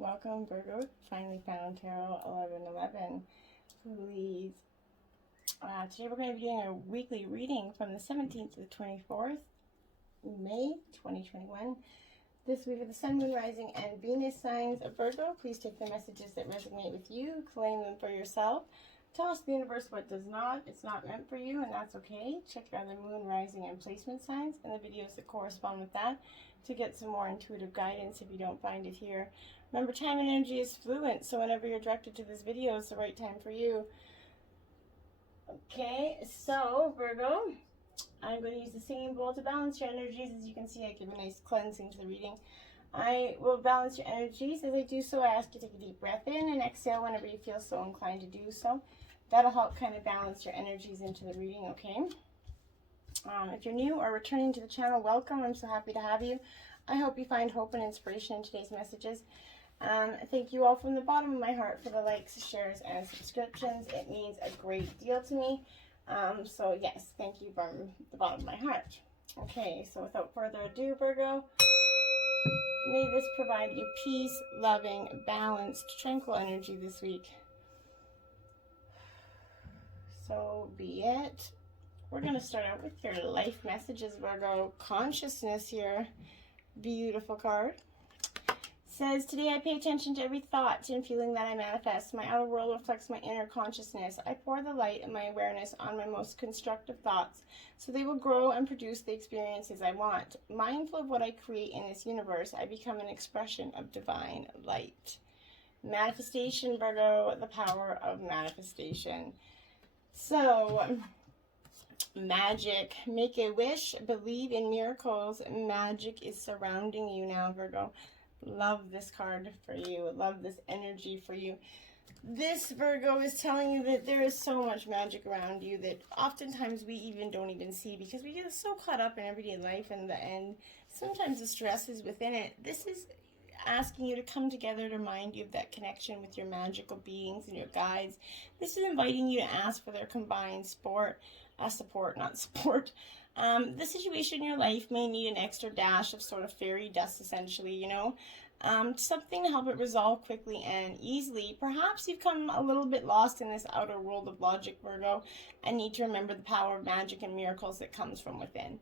Welcome, Virgo. Finally found Tarot 1111. Please. Today we're going to be doing a weekly reading from the 17th to the 24th, May 2021. This week of the Sun, Moon, Rising, and Venus signs of Virgo. Please take the messages that resonate with you, claim them for yourself. Tell us the universe what does not. It's not meant for you, and that's okay. Check out the Moon, Rising, and placement signs and the videos that correspond with that to get some more intuitive guidance if you don't find it here. Remember, time and energy is fluent, so whenever you're directed to this video, it's the right time for you. Okay, so Virgo, I'm going to use the singing bowl to balance your energies. As you can see, I give a nice cleansing to the reading. I will balance your energies. As I do so, I ask you to take a deep breath in and exhale whenever you feel so inclined to do so. That'll help kind of balance your energies into the reading, okay? If you're new or returning to the channel, welcome. I'm so happy to have you. I hope you find hope and inspiration in today's messages. Thank you all from the bottom of my heart for the likes, shares, and subscriptions. It means a great deal to me. So yes, thank you from the bottom of my heart. Okay, so without further ado, Virgo, may this provide you peace, loving, balanced, tranquil energy this week. So be it. We're going to start out with your life messages, Virgo. Consciousness here. Beautiful card. Says, today I pay attention to every thought and feeling that I manifest. My outer world reflects my inner consciousness. I pour the light of my awareness on my most constructive thoughts, so they will grow and produce the experiences I want. Mindful of what I create in this universe, I become an expression of divine light. Manifestation, Virgo, the power of manifestation. So, magic. Make a wish, believe in miracles. Magic is surrounding you now, Virgo. Love this card for you. Love this energy for you. This, Virgo, is telling you that there is so much magic around you that oftentimes we don't even see because we get so caught up in everyday life and sometimes the stress is within it. This is asking you to come together to remind you of that connection with your magical beings and your guides. This is inviting you to ask for their combined support. The situation in your life may need an extra dash of sort of fairy dust, essentially, you know, something to help it resolve quickly and easily. Perhaps you've come a little bit lost in this outer world of logic, Virgo, and need to remember the power of magic and miracles that comes from within.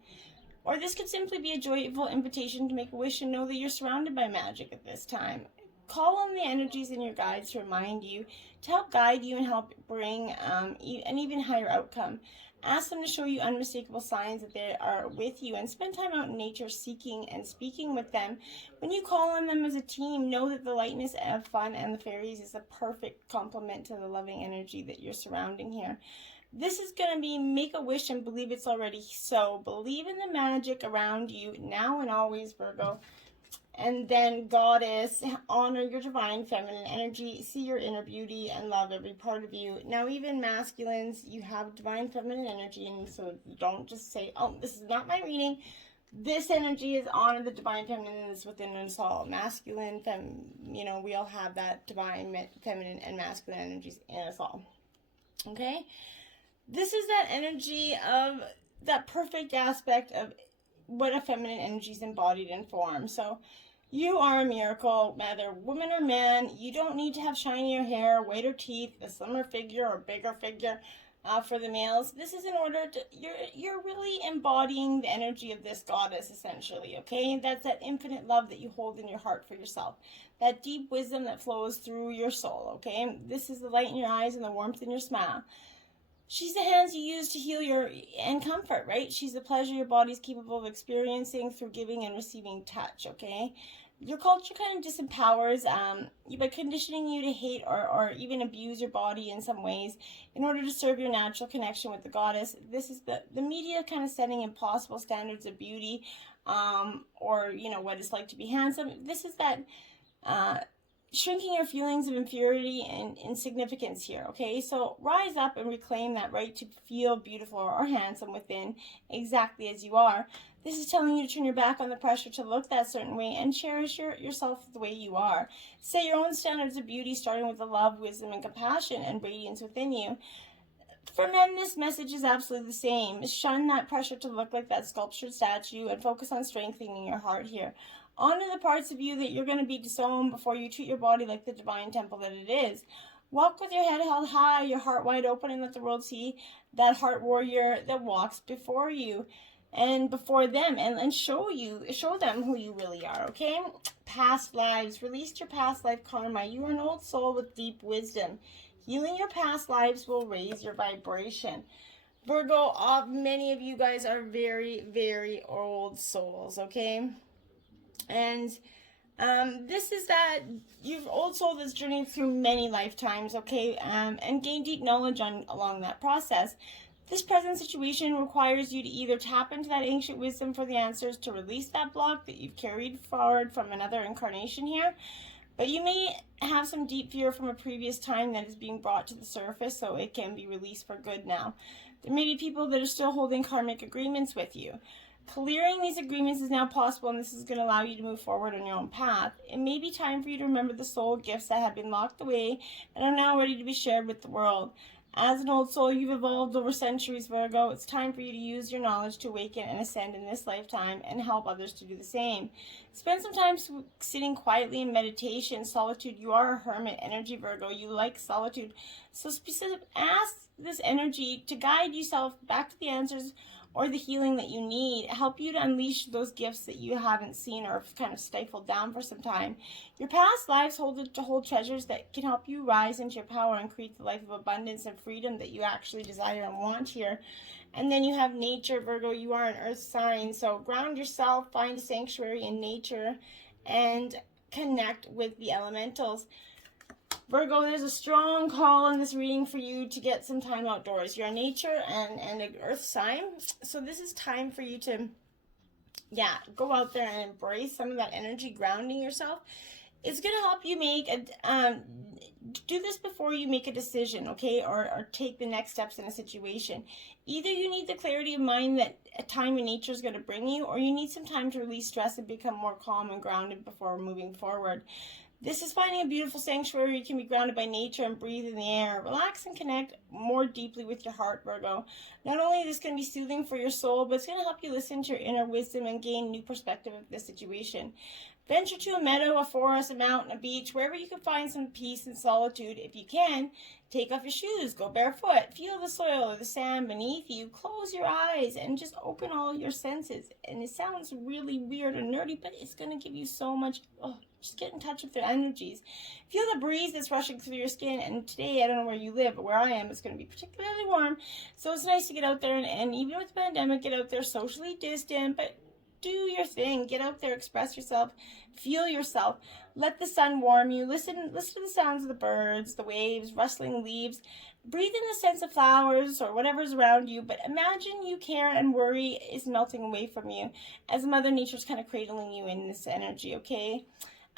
Or this could simply be a joyful invitation to make a wish and know that you're surrounded by magic at this time. Call on the energies in your guides to remind you, to help guide you and help bring an even higher outcome. Ask them to show you unmistakable signs that they are with you, and spend time out in nature seeking and speaking with them. When you call on them as a team, know that the lightness of fun and the fairies is a perfect complement to the loving energy that you're surrounding here. This is going to be make a wish and believe it's already so. Believe in the magic around you now and always, Virgo. And then Goddess, honor your divine feminine energy, see your inner beauty, and love every part of you. Now, even masculines, you have divine feminine energy, and so don't just say, oh, this is not my reading. This energy is honor the divine feminine that's within us all. Masculine, we all have that divine feminine and masculine energies in us all. Okay? This is that energy of that perfect aspect of what a feminine energy is embodied in form. So, you are a miracle, whether woman or man. You don't need to have shinier hair, whiter teeth, a slimmer figure or bigger figure for the males. This is in order to, you're really embodying the energy of this goddess, essentially, okay? That's that infinite love that you hold in your heart for yourself. That deep wisdom that flows through your soul, okay? This is the light in your eyes and the warmth in your smile. She's the hands you use to heal and comfort, right? She's the pleasure your body's capable of experiencing through giving and receiving touch, okay? Your culture kind of disempowers you by conditioning you to hate or even abuse your body in some ways in order to serve your natural connection with the goddess. This is the media kind of setting impossible standards of beauty or, what it's like to be handsome. This is that shrinking your feelings of inferiority and insignificance here, okay? So rise up and reclaim that right to feel beautiful or handsome within exactly as you are. This is telling you to turn your back on the pressure to look that certain way and cherish yourself the way you are. Set your own standards of beauty, starting with the love, wisdom, and compassion and radiance within you. For men, this message is absolutely the same. Shun that pressure to look like that sculptured statue and focus on strengthening your heart here. Honor the parts of you that you're going to be disowned before you treat your body like the divine temple that it is. Walk with your head held high, your heart wide open, and let the world see that heart warrior that walks before you and before them, and show them who you really are, okay? Past lives. Release your past life karma. You are an old soul with deep wisdom. Healing your past lives will raise your vibration. Virgo, many of you guys are very, very old souls, okay? And this is that you've old soul that's journeyed through many lifetimes, okay, and gained deep knowledge along that process. This present situation requires you to either tap into that ancient wisdom for the answers to release that block that you've carried forward from another incarnation here, but you may have some deep fear from a previous time that is being brought to the surface, so it can be released for good now. There may be people that are still holding karmic agreements with you. Clearing these agreements is now possible, and this is going to allow you to move forward on your own path. It may be time for you to remember the soul gifts that have been locked away and are now ready to be shared with the world. As an old soul, you've evolved over centuries, Virgo. It's time for you to use your knowledge to awaken and ascend in this lifetime and help others to do the same. Spend some time sitting quietly in meditation, solitude. You are a hermit energy, Virgo. You like solitude. So ask this energy to guide yourself back to the answers or the healing that you need, help you to unleash those gifts that you haven't seen or have kind of stifled down for some time. Your past lives hold treasures that can help you rise into your power and create the life of abundance and freedom that you actually desire and want here. And then you have nature, Virgo. You are an earth sign, so ground yourself, find a sanctuary in nature, and connect with the elementals. Virgo, there's a strong call in this reading for you to get some time outdoors. You're a nature and an earth sign, so this is time for you to, go out there and embrace some of that energy, grounding yourself. It's going to help you make do this before you make a decision, okay, or take the next steps in a situation. Either you need the clarity of mind that a time in nature is going to bring you, or you need some time to release stress and become more calm and grounded before moving forward. This is finding a beautiful sanctuary. You can be grounded by nature and breathe in the air. Relax and connect more deeply with your heart, Virgo. Not only is this going to be soothing for your soul, but it's going to help you listen to your inner wisdom and gain new perspective of the situation. Venture to a meadow, a forest, a mountain, a beach, wherever you can find some peace and solitude. If you can, take off your shoes, go barefoot, feel the soil or the sand beneath you, close your eyes, and just open all your senses. And it sounds really weird and nerdy, but it's going to give you so much, just get in touch with their energies. Feel the breeze that's rushing through your skin. And today, I don't know where you live, but where I am, it's going to be particularly warm. So it's nice to get out there and even with the pandemic, get out there socially distant, but do your thing. Get out there, express yourself, feel yourself. Let the sun warm you. Listen to the sounds of the birds, the waves, rustling leaves. Breathe in the scents of flowers or whatever's around you, but imagine you care and worry is melting away from you as Mother Nature's kind of cradling you in this energy, okay?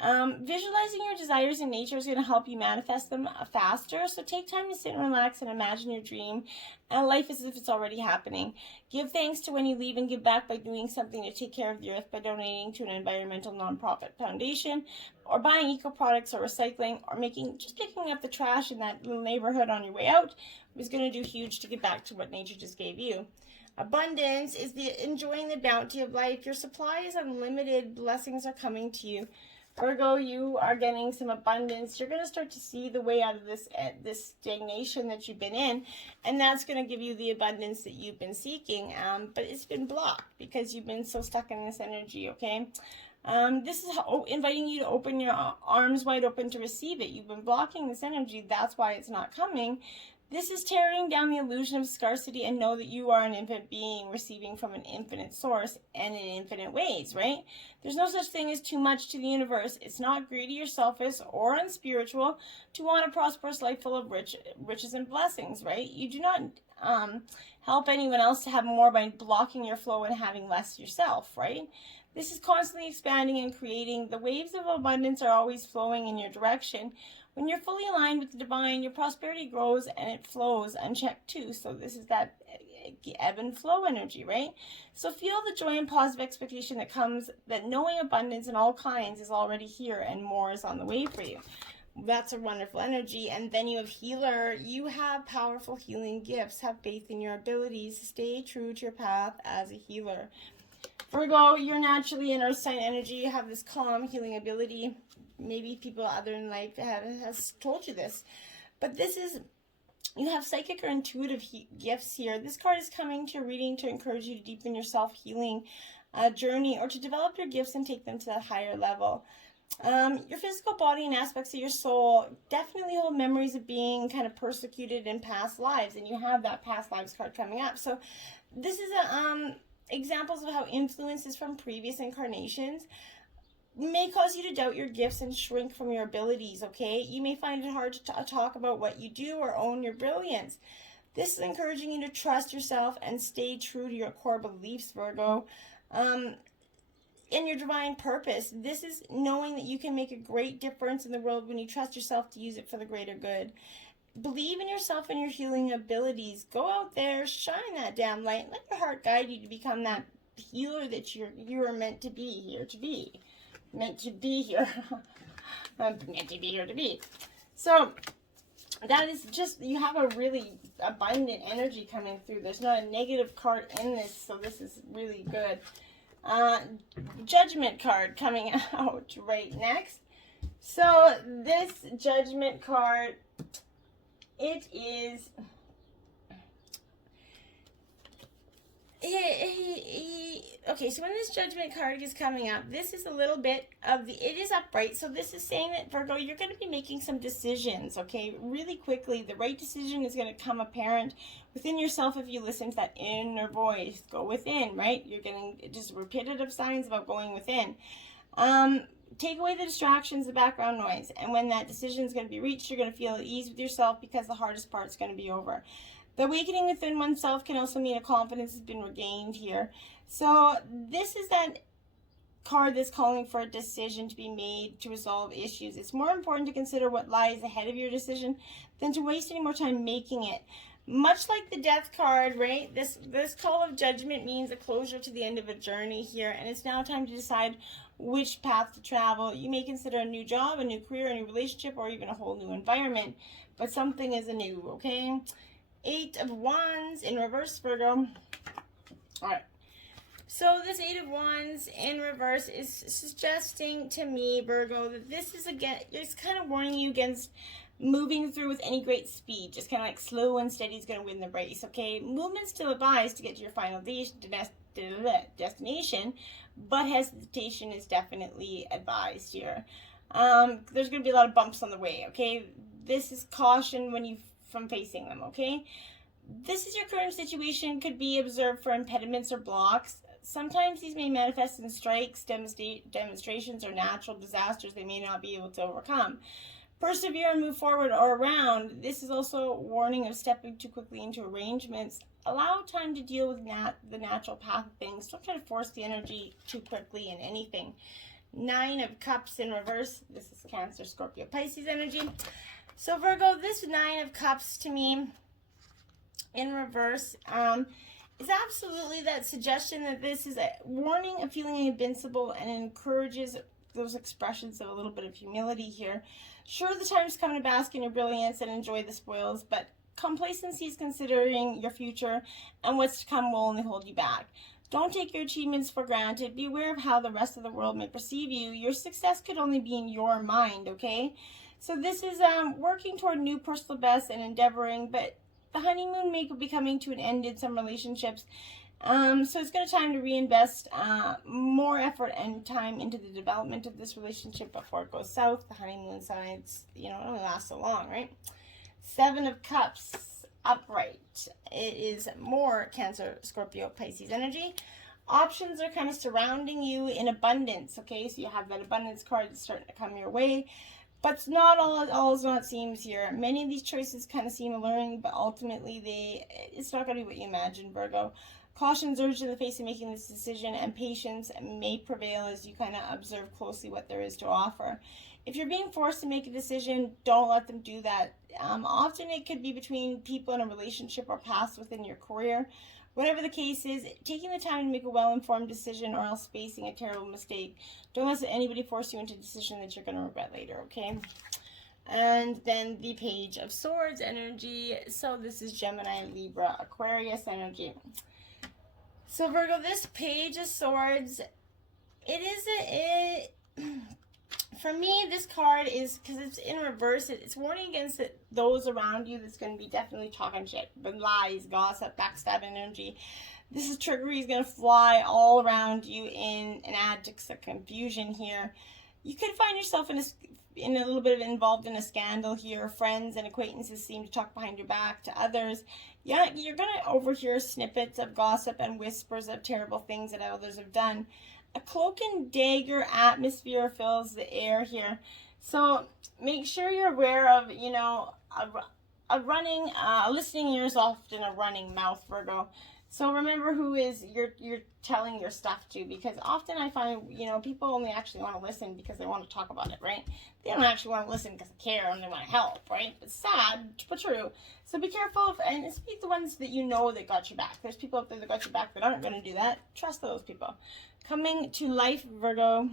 Visualizing your desires in nature is going to help you manifest them faster. So take time to sit and relax and imagine your dream and life as if it's already happening. Give thanks to when you leave and give back by doing something to take care of the earth, by donating to an environmental nonprofit foundation or buying eco products or recycling or just picking up the trash in that little neighborhood on your way out is going to do huge to give back to what nature just gave you. Abundance is enjoying the bounty of life. Your supply is unlimited. Blessings are coming to you. Virgo, you are getting some abundance. You're going to start to see the way out of this stagnation that you've been in, and that's going to give you the abundance that you've been seeking, but it's been blocked because you've been so stuck in this energy, okay? This is inviting you to open your arms wide open to receive it. You've been blocking this energy. That's why it's not coming. This is tearing down the illusion of scarcity and know that you are an infinite being receiving from an infinite source and in infinite ways, right? There's no such thing as too much to the universe. It's not greedy or selfish or unspiritual to want a prosperous life full of riches and blessings, right? You do not help anyone else to have more by blocking your flow and having less yourself, right? This is constantly expanding and creating. The waves of abundance are always flowing in your direction. When you're fully aligned with the divine, your prosperity grows and it flows unchecked too. So this is that ebb and flow energy, right? So feel the joy and positive expectation that comes, that knowing abundance in all kinds is already here and more is on the way for you. That's a wonderful energy. And then you have healer. You have powerful healing gifts. Have faith in your abilities. Stay true to your path as a healer. Virgo, you're naturally an earth sign energy. You have this calm, healing ability. Maybe people other in life has told you this. But this is, you have psychic or intuitive gifts here. This card is coming to your reading to encourage you to deepen your self-healing journey, or to develop your gifts and take them to that higher level. Your physical body and aspects of your soul definitely hold memories of being kind of persecuted in past lives, and you have that past lives card coming up. So this is examples of how influences from previous incarnations may cause you to doubt your gifts and shrink from your abilities, okay? You may find it hard to talk about what you do or own your brilliance. This is encouraging you to trust yourself and stay true to your core beliefs, Virgo. In your divine purpose. This is knowing that you can make a great difference in the world when you trust yourself to use it for the greater good. Believe in yourself and your healing abilities. Go out there, shine that damn light. Let your heart guide you to become that healer that you are meant to be here to be. Meant to be here. Meant to be here to be. So that is just, you have a really abundant energy coming through. There's not a negative card in this, so this is really good. Judgment card coming out right next. So this Judgment card, it is okay, so when this Judgment card is coming up, this is a little bit of the, it is upright, so this is saying that, Virgo, you're going to be making some decisions, okay, really quickly. The right decision is going to come apparent within yourself if you listen to that inner voice. Go within, right? You're getting just repetitive signs about going within. Take away the distractions, the background noise, and when that decision is going to be reached, you're going to feel at ease with yourself because the hardest part is going to be over. The awakening within oneself can also mean a confidence has been regained here. So this is that card that's calling for a decision to be made to resolve issues. It's more important to consider what lies ahead of your decision than to waste any more time making it. Much like the Death card, right? This call of judgment means a closure to the end of a journey here, and it's now time to decide which path to travel. You may consider a new job, a new career, a new relationship, or even a whole new environment, but something is anew, okay? 8 of Wands in reverse, Virgo. All right. So this 8 of Wands in reverse is suggesting to me, Virgo, that this is, again, it's kind of warning you against moving through with any great speed. Just kind of like slow and steady is going to win the race, okay? Movement still advised to get to your final destination, but hesitation is definitely advised here. There's going to be a lot of bumps on the way, okay? This is caution when you from facing them, okay? This is your current situation, could be observed for impediments or blocks. Sometimes these may manifest in strikes, demonstrations, or natural disasters they may not be able to overcome. Persevere and move forward or around. This is also a warning of stepping too quickly into arrangements. Allow time to deal with the natural path of things. Don't try to force the energy too quickly in anything. 9 of Cups in reverse. This is Cancer, Scorpio, Pisces energy. So Virgo, this 9 of Cups to me in reverse is absolutely that suggestion that this is a warning of feeling invincible and encourages those expressions of a little bit of humility here. Sure, the time's come to bask in your brilliance and enjoy the spoils, but complacency is considering your future, and what's to come will only hold you back. Don't take your achievements for granted. Be aware of how the rest of the world may perceive you. Your success could only be in your mind, okay? So this is working toward new personal best and endeavoring, but the honeymoon may be coming to an end in some relationships. So it's going to time to reinvest more effort and time into the development of this relationship before it goes south. The honeymoon signs, you know, it only lasts so long, right? 7 of Cups, upright. It is more Cancer, Scorpio, Pisces energy. Options are kind of surrounding you in abundance, okay? So you have that abundance card that's starting to come your way. But it's not all is not seems here. Many of these choices kind of seem alluring, but ultimately it's not going to be what you imagine, Virgo. Caution's urged in the face of making this decision, and patience may prevail as you kind of observe closely what there is to offer. If you're being forced to make a decision, don't let them do that. Often it could be between people in a relationship or paths within your career. Whatever the case is, taking the time to make a well-informed decision or else facing a terrible mistake. Don't let anybody force you into a decision that you're going to regret later, okay? And then the Page of Swords energy. So this is Gemini, Libra, Aquarius energy. So Virgo, this Page of Swords, for me, this card is, because it's in reverse, it's warning against those around you that's going to be definitely talking shit, but lies, gossip, backstab energy. This is trickery is going to fly all around you and add to some confusion here. You could find yourself in a little bit of involved in a scandal here. Friends and acquaintances seem to talk behind your back to others. Yeah, you're going to overhear snippets of gossip and whispers of terrible things that others have done. A cloak and dagger atmosphere fills the air here. So make sure you're aware of, you know, a listening ear is often a running mouth, Virgo. So remember who is you're telling your stuff to, because often I find, you know, people only actually want to listen because they want to talk about it, right? They don't actually want to listen because they care and they want to help, right? It's sad, but true. So be careful, and speak the ones that you know that got your back. There's people out there that got your back that aren't going to do that. Trust those people. Coming to life, Virgo.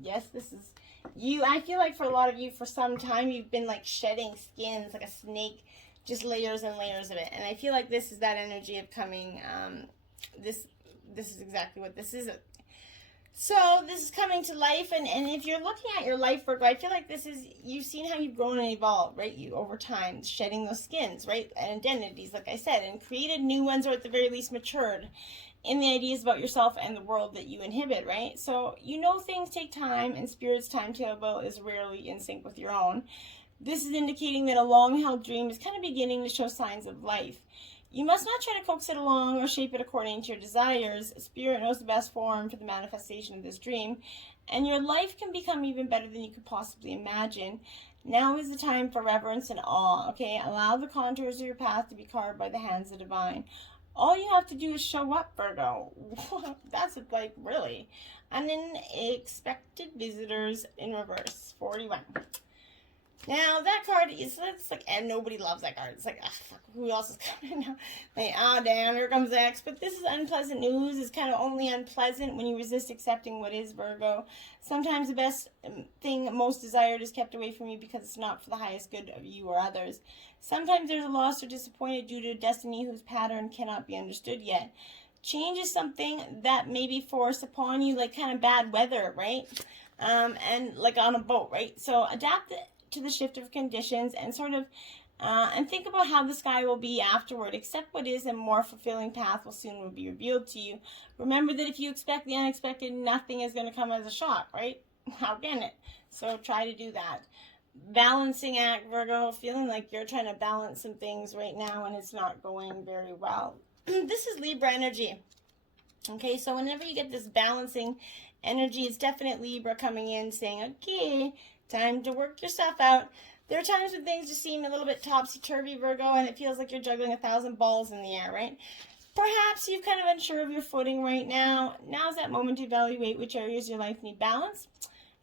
Yes, this is you. I feel like for a lot of you, for some time, you've been like shedding skins like a snake, just layers and layers of it. And I feel like this is that energy of coming. This is exactly what this is. So this is coming to life, and if you're looking at your life, Virgo, I feel like this is, you've seen how you've grown and evolved, right? You over time, shedding those skins, right? And identities, like I said, and created new ones, or at the very least matured in the ideas about yourself and the world that you inhibit, right? So you know things take time, and Spirit's timetable is rarely in sync with your own. This is indicating that a long-held dream is kind of beginning to show signs of life. You must not try to coax it along or shape it according to your desires. Spirit knows the best form for the manifestation of this dream, and your life can become even better than you could possibly imagine. Now is the time for reverence and awe, okay? Allow the contours of your path to be carved by the hands of the divine. All you have to do is show up, Virgo. That's like, really. Unexpected visitors in reverse, 41. Now, that card is, it's like, and nobody loves that card. It's like, fuck, who else is coming now? Like, damn, here comes X. But this is unpleasant news. It's kind of only unpleasant when you resist accepting what is, Virgo. Sometimes the best thing most desired is kept away from you because it's not for the highest good of you or others. Sometimes there's a loss or disappointed due to a destiny whose pattern cannot be understood yet. Change is something that may be forced upon you, like kind of bad weather, right? And like on a boat, right? So adapt to the shift of conditions and sort of and think about how the sky will be afterward. Accept what is, and more fulfilling path will soon be revealed to you. Remember that if you expect the unexpected, nothing is going to come as a shock, right? How can it? So try to do that. Balancing act, Virgo, feeling like you're trying to balance some things right now and it's not going very well. This is Libra energy. Okay, so whenever you get this balancing energy, it's definitely Libra coming in saying, okay, time to work your stuff out. There are times when things just seem a little bit topsy-turvy, Virgo, and it feels like you're juggling 1,000 balls in the air, right? Perhaps you're kind of unsure of your footing right now. Now's that moment to evaluate which areas of your life need balance,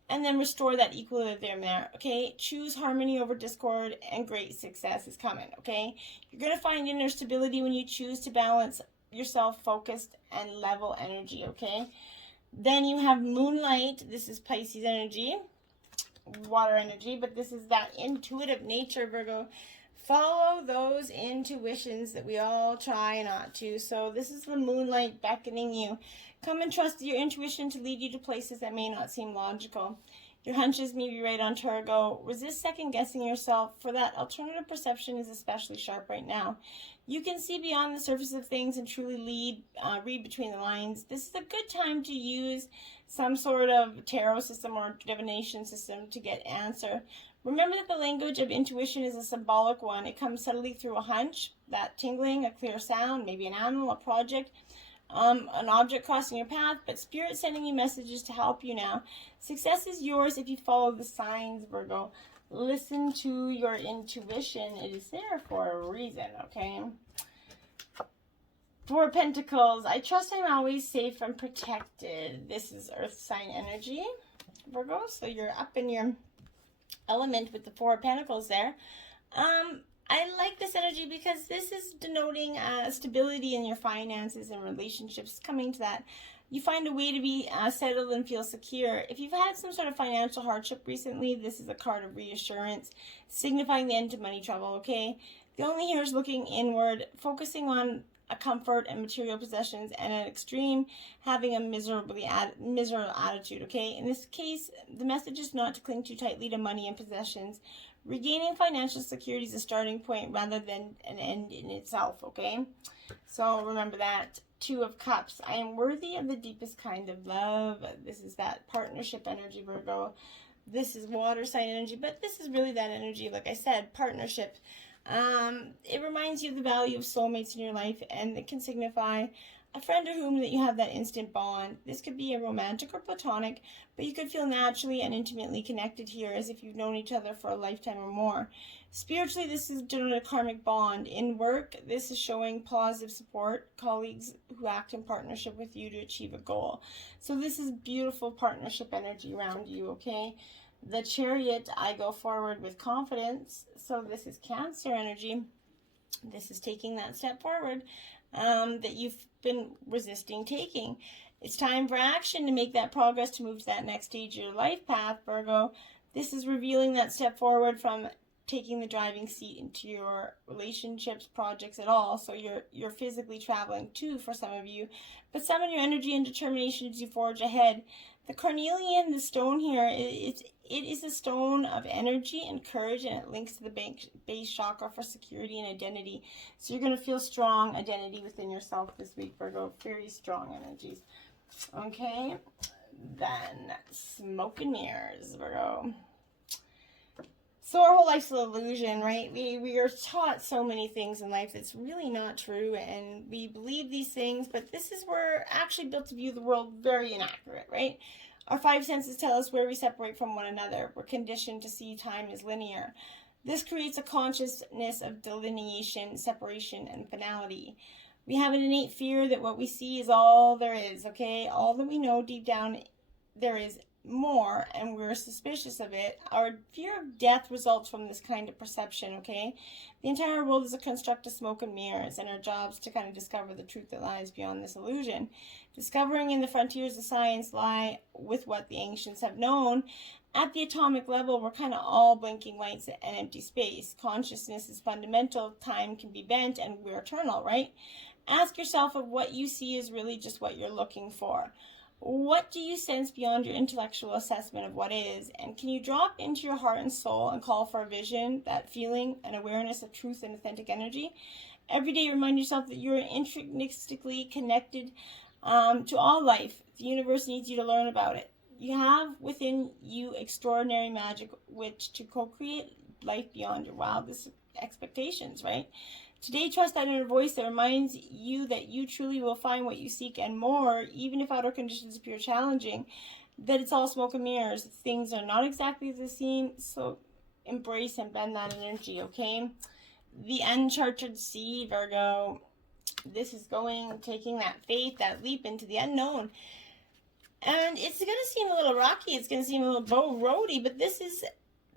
and then restore that equilibrium there, okay? Choose harmony over discord, and great success is coming, okay? You're going to find inner stability when you choose to balance yourself, focused and level energy, okay? Then you have Moonlight. This is Pisces energy, water energy, but this is that intuitive nature, Virgo. Follow those intuitions that we all try not to. So this is the Moonlight beckoning you. Come and trust your intuition to lead you to places that may not seem logical. Your hunches may be right on target. Resist second guessing yourself, for that alternative perception is especially sharp right now. You can see beyond the surface of things and truly read between the lines. This is a good time to use some sort of tarot system or divination system to get answer. Remember that the language of intuition is a symbolic one. It comes subtly through a hunch, that tingling, a clear sound, maybe an animal, a project, an object crossing your path, but Spirit sending you messages to help you now. Success is yours if you follow the signs, Virgo. Listen to your intuition. It is there for a reason, okay? Four of Pentacles. I trust I'm always safe and protected. This is Earth sign energy, Virgo. So you're up in your element with the Four of Pentacles there. I like this energy because this is denoting stability in your finances and relationships. Coming to that, you find a way to be settled and feel secure. If you've had some sort of financial hardship recently, this is a card of reassurance, signifying the end to money trouble, okay? The only here is looking inward, focusing on a comfort and material possessions, and at extreme, having a miserable attitude, okay? In this case, the message is not to cling too tightly to money and possessions. Regaining financial security is a starting point rather than an end in itself, okay? So remember that. 2 of Cups. I am worthy of the deepest kind of love. This is that partnership energy, Virgo. This is water sign energy, but this is really that energy, like I said, partnership. It reminds you of the value of soulmates in your life, and it can signify a friend or whom that you have that instant bond. This could be a romantic or platonic, but you could feel naturally and intimately connected here as if you've known each other for a lifetime or more. Spiritually, this is generally a karmic bond. In work, this is showing positive support, colleagues who act in partnership with you to achieve a goal. So this is beautiful partnership energy around you, okay? The Chariot, I go forward with confidence. So this is Cancer energy. This is taking that step forward that you've been resisting taking. It's time for action to make that progress to move to that next stage of your life path, Virgo. This is revealing that step forward from taking the driving seat into your relationships, projects at all. So you're physically traveling too for some of you. But summon your energy and determination as you forge ahead. The carnelian, the stone here, it is a stone of energy and courage, and it links to the base chakra for security and identity. So you're going to feel strong identity within yourself this week, Virgo. Very strong energies. Okay, then smoke and mirrors, Virgo. So our whole life's an illusion, right? We are taught so many things in life that's really not true, and we believe these things, but this is where we're actually built to view the world very inaccurate, right? Our 5 senses tell us where we separate from one another. We're conditioned to see time as linear. This creates a consciousness of delineation, separation, and finality. We have an innate fear that what we see is all there is, okay? All that we know deep down, there is more, and we're suspicious of it. Our fear of death results from this kind of perception, okay? The entire world is a construct of smoke and mirrors, and our job's to kind of discover the truth that lies beyond this illusion. Discovering in the frontiers of science lie with what the ancients have known. At the atomic level, we're kind of all blinking lights and empty space. Consciousness is fundamental, time can be bent, and we're eternal, right? Ask yourself if what you see is really just what you're looking for. What do you sense beyond your intellectual assessment of what is? And can you drop into your heart and soul and call for a vision, that feeling, and awareness of truth and authentic energy? Every day remind yourself that you're intrinsically connected to all life. The universe needs you to learn about it. You have within you extraordinary magic which to co-create life beyond your wildest expectations, right? Today, trust that inner voice that reminds you that you truly will find what you seek and more, even if outer conditions appear challenging, that it's all smoke and mirrors. Things are not exactly the same, so embrace and bend that energy, okay? The uncharted sea, Virgo. This is taking that faith, that leap into the unknown. And it's going to seem a little rocky, it's going to seem a little roady, but this is...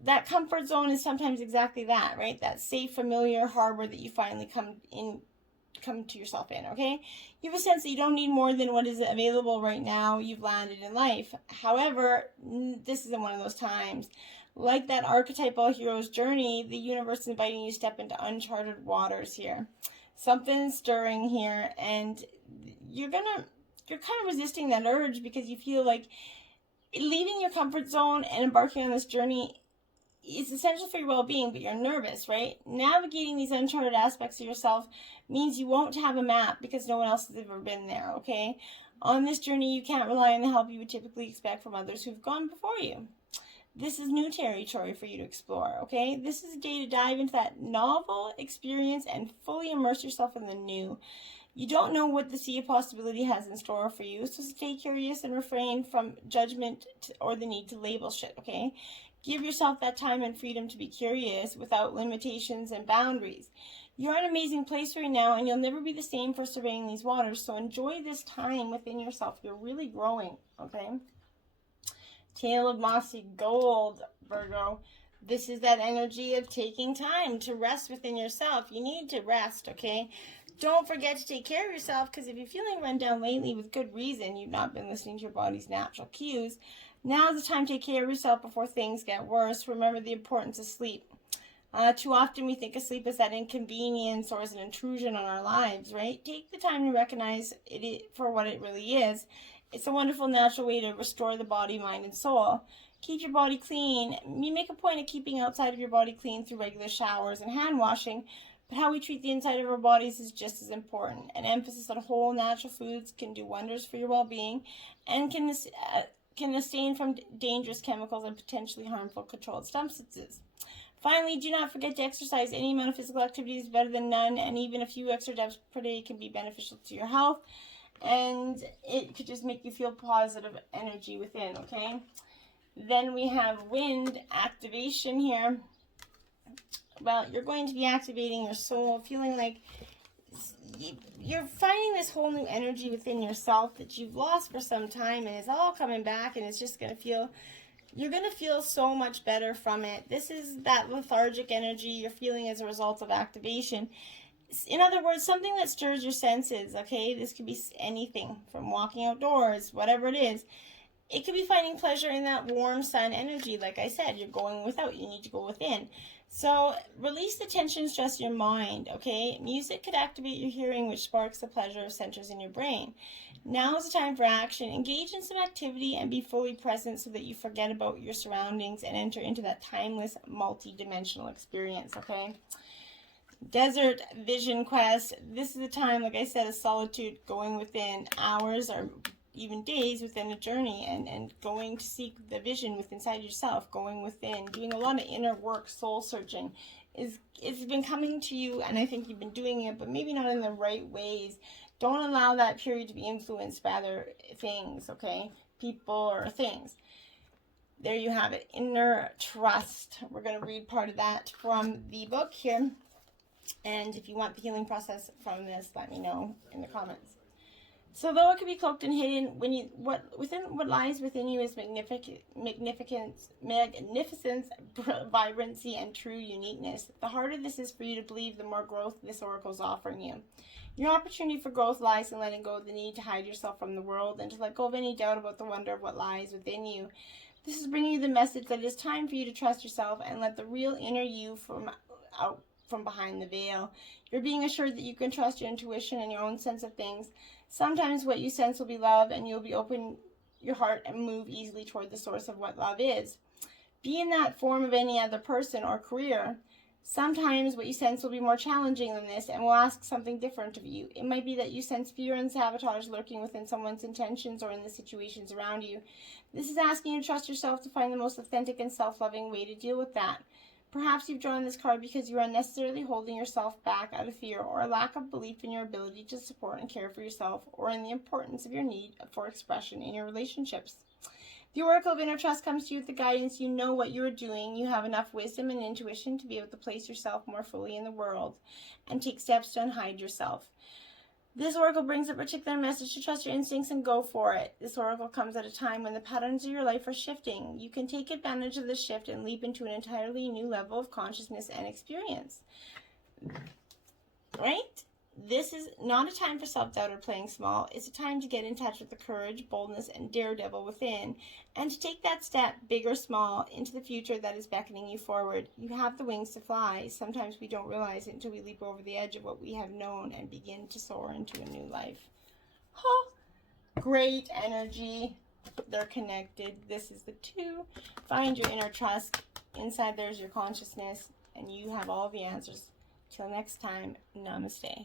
that comfort zone is sometimes exactly that, right? That safe, familiar harbor that you finally come to yourself in, okay? You have a sense that you don't need more than what is available right now. You've landed in life. However, this isn't one of those times. Like that archetypal hero's journey, the universe is inviting you to step into uncharted waters here. Something's stirring here, and you're kind of resisting that urge because you feel like leaving your comfort zone and embarking on this journey is essential for your well-being, but you're nervous, right? Navigating these uncharted aspects of yourself means you won't have a map because no one else has ever been there, okay? On this journey, you can't rely on the help you would typically expect from others who've gone before you. This is new territory for you to explore, okay? This is a day to dive into that novel experience and fully immerse yourself in the new. You don't know what the sea of possibility has in store for you, so stay curious and refrain from judgment or the need to label shit, okay? Give yourself that time and freedom to be curious without limitations and boundaries. You're in an amazing place right now, and you'll never be the same for surveying these waters, so enjoy this time within yourself. You're really growing, okay? Tale of Mossy Gold, Virgo. This is that energy of taking time to rest within yourself. You need to rest, okay? Don't forget to take care of yourself, because if you're feeling run down lately with good reason, you've not been listening to your body's natural cues. Now's the time to take care of yourself before things get worse. Remember the importance of sleep. Too often we think of sleep as that inconvenience or as an intrusion on our lives, right? Take the time to recognize it for what it really is. It's a wonderful natural way to restore the body, mind, and soul. Keep your body clean. You make a point of keeping outside of your body clean through regular showers and hand washing, but how we treat the inside of our bodies is just as important. An emphasis on whole natural foods can do wonders for your well-being and can abstain from dangerous chemicals and potentially harmful controlled substances. Finally, do not forget to exercise. Any amount of physical activity is better than none, and even a few extra steps per day can be beneficial to your health, and it could just make you feel positive energy within, okay? Then we have wind activation here. Well, you're going to be activating your soul, feeling like you're finding this whole new energy within yourself that you've lost for some time, and it's all coming back, and it's just going to feel, you're going to feel so much better from it. This is that lethargic energy you're feeling as a result of activation. In other words, something that stirs your senses, okay? This could be anything from walking outdoors, whatever it is. It could be finding pleasure in that warm sun energy. Like I said, you're going without, you need to go within. So release the tension and stress in your mind, okay? Music could activate your hearing, which sparks the pleasure centers in your brain. Now is the time for action. Engage in some activity and be fully present so that you forget about your surroundings and enter into that timeless, multi-dimensional experience, okay? Desert Vision Quest. This is a time, like I said, of solitude, going within, hours or even days within a journey, and going to seek the vision within inside yourself, going within, doing a lot of inner work, soul searching. It's been coming to you, and I think you've been doing it, but maybe not in the right ways. Don't allow that period to be influenced by other things, okay? People or things. There you have it, inner trust. We're going to read part of that from the book here. And if you want the healing process from this, let me know in the comments. So though it can be cloaked and hidden, what lies within you is magnificence, vibrancy, and true uniqueness. The harder this is for you to believe, the more growth this oracle is offering you. Your opportunity for growth lies in letting go of the need to hide yourself from the world and to let go of any doubt about the wonder of what lies within you. This is bringing you the message that it is time for you to trust yourself and let the real inner you out from behind the veil. You're being assured that you can trust your intuition and your own sense of things. Sometimes what you sense will be love, and you'll be open your heart and move easily toward the source of what love is. Be in that form of any other person or career. Sometimes what you sense will be more challenging than this and will ask something different of you. It might be that you sense fear and sabotage lurking within someone's intentions or in the situations around you. This is asking you to trust yourself to find the most authentic and self-loving way to deal with that. Perhaps you've drawn this card because you are unnecessarily holding yourself back out of fear or a lack of belief in your ability to support and care for yourself, or in the importance of your need for expression in your relationships. The Oracle of Inner Trust comes to you with the guidance. You know what you are doing. You have enough wisdom and intuition to be able to place yourself more fully in the world and take steps to unhide yourself. This oracle brings a particular message to trust your instincts and go for it. This oracle comes at a time when the patterns of your life are shifting. You can take advantage of this shift and leap into an entirely new level of consciousness and experience. Right? This is not a time for self-doubt or playing small. It's a time to get in touch with the courage, boldness, and daredevil within, and to take that step, big or small, into the future that is beckoning you forward. You have the wings to fly. Sometimes we don't realize it until we leap over the edge of what we have known and begin to soar into a new life. Huh. Great energy. They're connected. This is the 2. Find your inner trust. Inside there's your consciousness, and you have all the answers. Till next time, namaste.